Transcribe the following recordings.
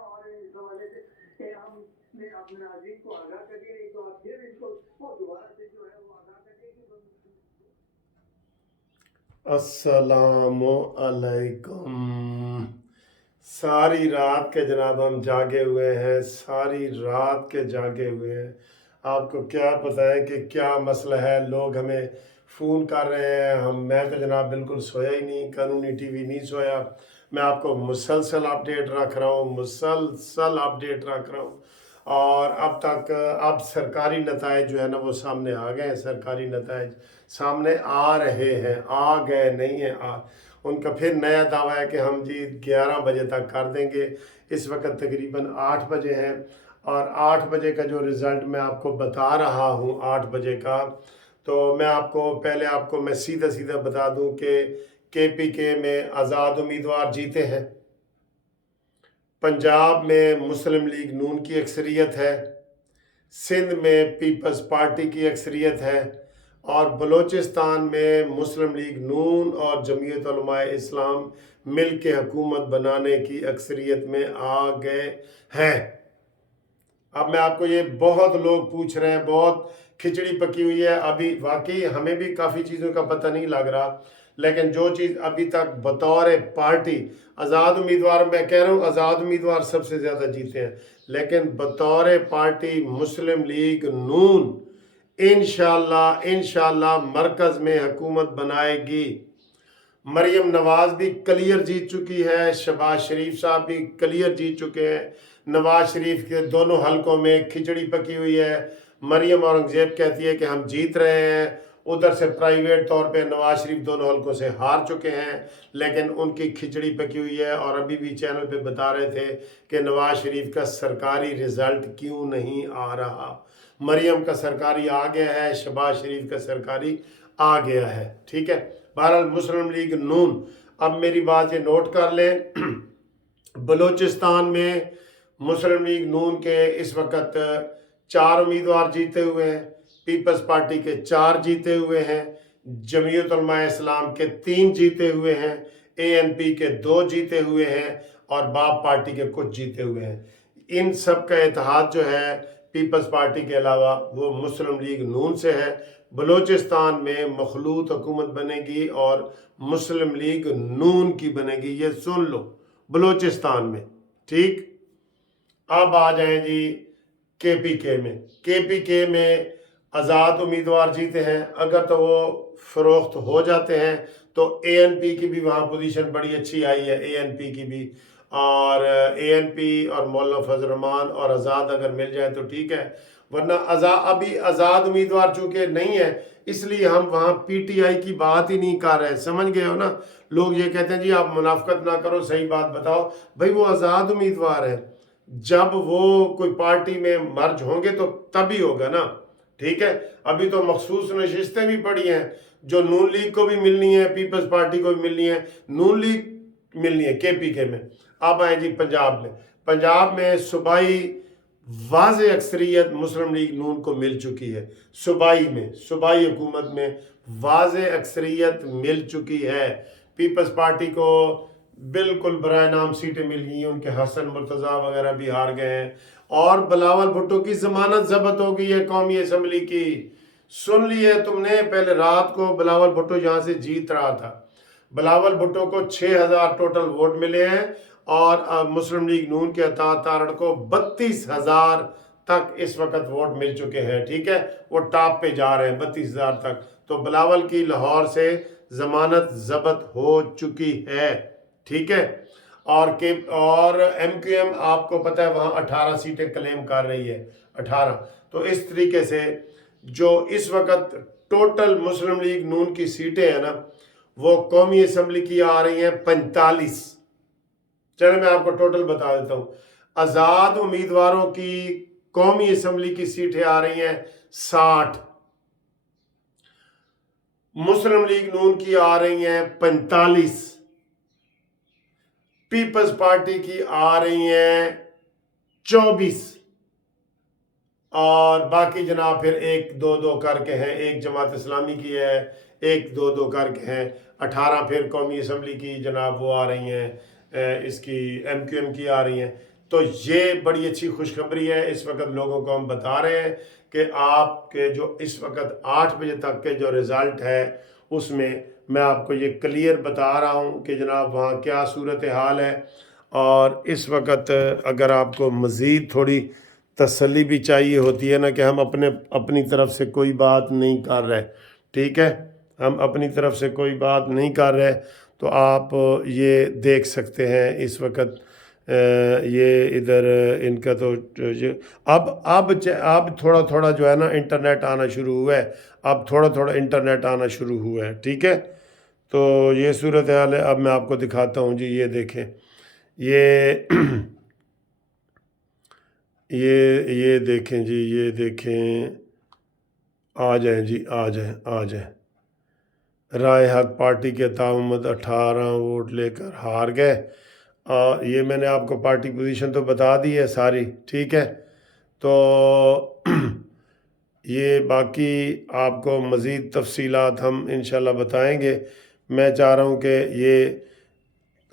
और इस हवाले से हमने अपने नाज़रीन को आगाह कर दिया, तो आप फिर इनको दोबारा से जो है वो आगाह कर दिए कि अस्सलामु अलैकुम। सारी रात के जनाब हम जागे हुए हैं, सारी रात के जागे हुए हैं। आपको क्या पता है कि क्या मसला है, लोग हमें फ़ोन कर रहे हैं। मैं तो जनाब बिल्कुल सोया ही नहीं, कानूनी टीवी नहीं सोया। मैं आपको मुसलसल अपडेट रख रहा हूँ, मुसलसल अपडेट रख रहा हूँ। और अब सरकारी नताइज जो है ना वो सामने आ गए हैं। सरकारी नताइज सामने आ रहे हैं, आ गए नहीं हैं, उनका फिर नया दावा है कि हम जी 11 बजे तक कर देंगे। इस वक्त तकरीबन 8 बजे हैं और 8 बजे का जो रिज़ल्ट मैं आपको बता रहा हूँ 8 बजे का, तो मैं सीधा सीधा बता दूँ कि KPK में आज़ाद उम्मीदवार जीते हैं, पंजाब में मुस्लिम लीग नून की अक्सरियत है, सिंध में पीपल्स पार्टी की अक्सरियत है और बलूचिस्तान में मुस्लिम लीग नून और जमीयत उलमा इस्लाम मिल के हुकूमत बनाने की अक्सरियत में आ गए हैं। अब मैं आपको ये बहुत लोग पूछ रहे हैं, बहुत खिचड़ी पकी हुई है। अभी वाकई हमें भी काफ़ी चीज़ों का पता नहीं लग रहा, लेकिन जो चीज़ अभी तक बतौर पार्टी आज़ाद उम्मीदवार, मैं कह रहा हूँ आज़ाद उम्मीदवार सबसे ज़्यादा जीते हैं, लेकिन बतौर पार्टी मुस्लिम लीग नून इंशाल्लाह मरकज़ में हुकूमत बनाएगी। मरियम नवाज भी क्लियर जीत चुकी है, शहबाज शरीफ साहब भी क्लियर जीत चुके हैं। नवाज शरीफ के दोनों हलकों में खिचड़ी पकी हुई है। मरियम औरंगजेब कहती है कि हम जीत रहे हैं, उधर से प्राइवेट तौर पे नवाज शरीफ दोनों हलकों से हार चुके हैं, लेकिन उनकी खिचड़ी पकी हुई है। और अभी भी चैनल पे बता रहे थे कि नवाज शरीफ का सरकारी रिजल्ट क्यों नहीं आ रहा। मरियम का सरकारी आ गया है, शहबाज शरीफ का सरकारी आ गया है। ठीक है, बहरहाल मुस्लिम लीग नून, अब मेरी बात ये नोट कर लें, बलूचिस्तान में मुस्लिम लीग नून के इस वक्त 4 उम्मीदवार जीते हुए हैं, पीपल्स पार्टी के 4 जीते हुए हैं, जमीयत उलमा इस्लाम के 3 जीते हुए हैं, ANP के 2 जीते हुए हैं और बाप पार्टी के कुछ जीते हुए हैं। इन सब का इत्तेहाद जो है पीपल्स पार्टी के अलावा वो मुस्लिम लीग नून से है। बलूचिस्तान में मखलूत हुकूमत बनेगी और मुस्लिम लीग नून की बनेगी, ये सुन लो, बलूचिस्तान में। ठीक, अब आ जाएं जी KPK में। KPK में आज़ाद उम्मीदवार जीते हैं, अगर तो वो फरोख्त हो जाते हैं तो ANP की भी वहाँ पोजीशन बड़ी अच्छी आई है, ANP की भी। और ANP और मौलाना फजल रहमान और आज़ाद अगर मिल जाए तो ठीक है, वरना अभी आज़ाद उम्मीदवार चूँकि नहीं है, इसलिए हम वहाँ PTI की बात ही नहीं कर रहे। समझ गए हो ना? लोग ये कहते हैं जी आप मुनाफकत ना करो, सही बात बताओ। भाई वो आज़ाद उम्मीदवार है, जब वो कोई पार्टी में मर्ज होंगे तो तभी होगा ना। ठीक है, अभी तो मखसूस नशिस्तें भी पड़ी हैं जो नून लीग को भी मिलनी है, पीपल्स पार्टी को भी मिलनी है, नून लीग मिलनी है KPK में। अब आए जी पंजाब में। पंजाब में सूबाई वाज़े अक्सरियत मुस्लिम लीग नून को मिल चुकी है। सूबाई हुकूमत में वाज़े अक्सरियत मिल चुकी है। पीपल्स पार्टी को बिल्कुल बराए नाम सीटें मिल गई हैं, उनके हसन मुर्तज़ा वगैरह भी हार गए हैं और बिलावल भुट्टो की जमानत जब्त हो गई है कौमी असम्बली की। सुन लिए तुमने, पहले रात को बिलावल भुट्टो यहाँ से जीत रहा था। बिलावल भुट्टो को 6000 टोटल वोट मिले हैं और मुस्लिम लीग नून के अता तारड़ को 32,000 तक इस वक्त वोट मिल चुके हैं। ठीक है, वो टॉप पे जा रहे हैं 32,000 तक। तो बिलावल की लाहौर से जमानत जब्त हो चुकी है। ठीक है, और MQM आपको पता है वहाँ 18 सीटें क्लेम कर रही है, 18। तो इस तरीके से जो इस वक्त टोटल मुस्लिम लीग नून की सीटें हैं ना, वो कौमी असम्बली की आ रही हैं 45। चलो मैं आपको टोटल बता देता हूँ। आज़ाद उम्मीदवारों की कौमी असम्बली की सीटें आ रही हैं 60, मुस्लिम लीग नून की आ रही हैं 45, पीपल्स पार्टी की आ रही हैं 24 और बाकी जनाब फिर 1-2 करके हैं। एक जमात इस्लामी की है, 1-2 करके हैं। 18 फिर कौमी असम्बली की जनाब वो आ रही हैं, इसकी MQM की आ रही हैं। تو یہ بڑی اچھی خوشخبری ہے. اس وقت لوگوں کو ہم بتا رہے ہیں کہ آپ کے جو اس وقت 8 بجے تک کے جو رزلٹ ہے اس میں آپ کو یہ کلیئر بتا رہا ہوں کہ جناب وہاں کیا صورتحال ہے. اور اس وقت اگر آپ کو مزید تھوڑی تسلی بھی چاہیے ہوتی ہے نا کہ ہم اپنی طرف سے کوئی بات نہیں کر رہے, ٹھیک ہے, ہم اپنی طرف سے کوئی بات نہیں کر رہے, تو آپ یہ دیکھ سکتے ہیں اس وقت یہ ادھر ان کا تو اب تھوڑا تھوڑا جو ہے نا انٹرنیٹ آنا شروع ہوا ہے, اب تھوڑا تھوڑا انٹرنیٹ آنا شروع ہوا ہے, ٹھیک ہے. تو یہ صورتحال ہے. اب میں آپ کو دکھاتا ہوں جی, یہ دیکھیں, یہ دیکھیں جی, یہ دیکھیں, آ جائیں جی, آ جائیں. رائے حق پارٹی کے تعامد 18 ووٹ لے کر ہار گئے. یہ میں نے آپ کو پارٹی پوزیشن تو بتا دی ہے ساری, ٹھیک ہے. تو یہ باقی آپ کو مزید تفصیلات ہم انشاءاللہ بتائیں گے. میں چاہ رہا ہوں کہ یہ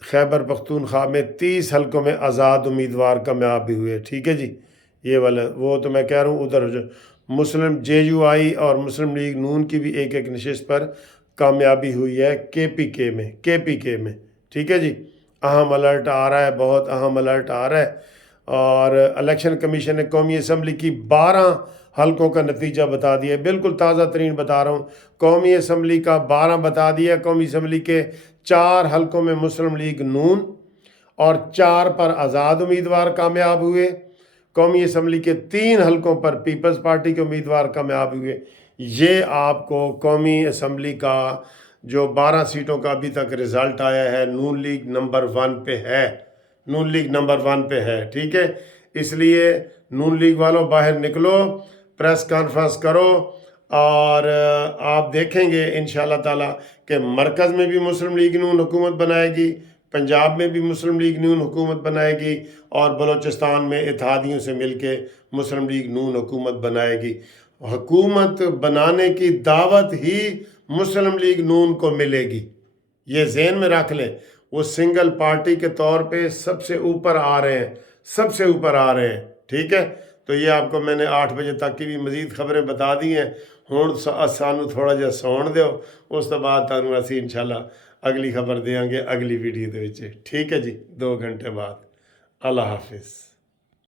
خیبر پختونخوا میں 30 حلقوں میں آزاد امیدوار کامیاب بھی ہوئے, ٹھیک ہے جی. یہ والا وہ تو میں کہہ رہا ہوں ادھر مسلم JUI اور مسلم لیگ نون کی بھی ایک نشست پر کامیابی ہوئی ہے KPK میں, ٹھیک ہے جی. اہم الرٹ آ رہا ہے, بہت اہم الرٹ آ رہا ہے. اور الیکشن کمیشن نے قومی اسمبلی کی 12 حلقوں کا نتیجہ بتا دیا ہے, بالکل تازہ ترین بتا رہا ہوں. قومی اسمبلی کا 12 بتا دیا. قومی اسمبلی کے 4 حلقوں میں مسلم لیگ نون اور 4 پر آزاد امیدوار کامیاب ہوئے. قومی اسمبلی کے 3 حلقوں پر پیپلز پارٹی کے امیدوار کامیاب ہوئے. یہ آپ کو قومی اسمبلی کا جو 12 سیٹوں کا ابھی تک رزلٹ آیا ہے, نون لیگ نمبر 1 پہ ہے, ٹھیک ہے. اس لیے نون لیگ والوں باہر نکلو, پریس کانفرنس کرو, اور آپ دیکھیں گے انشاءاللہ تعالی کہ مرکز میں بھی مسلم لیگ نون حکومت بنائے گی, پنجاب میں بھی مسلم لیگ نون حکومت بنائے گی, اور بلوچستان میں اتحادیوں سے مل کے مسلم لیگ نون حکومت بنائے گی. حکومت بنانے کی دعوت ہی مسلم لیگ نون کو ملے گی, یہ ذہن میں رکھ لیں. وہ سنگل پارٹی کے طور پہ سب سے اوپر آ رہے ہیں, ٹھیک ہے. تو یہ آپ کو میں نے 8 بجے تک کی بھی مزید خبریں بتا دی ہیں. ہوں سانو تھوڑا جہا سون دیو, اس تو بعد تانوں اسی انشاءاللہ اگلی خبر دیاں گے اگلی ویڈیو دے وچ, ٹھیک ہے جی, 2 گھنٹے بعد. اللہ حافظ.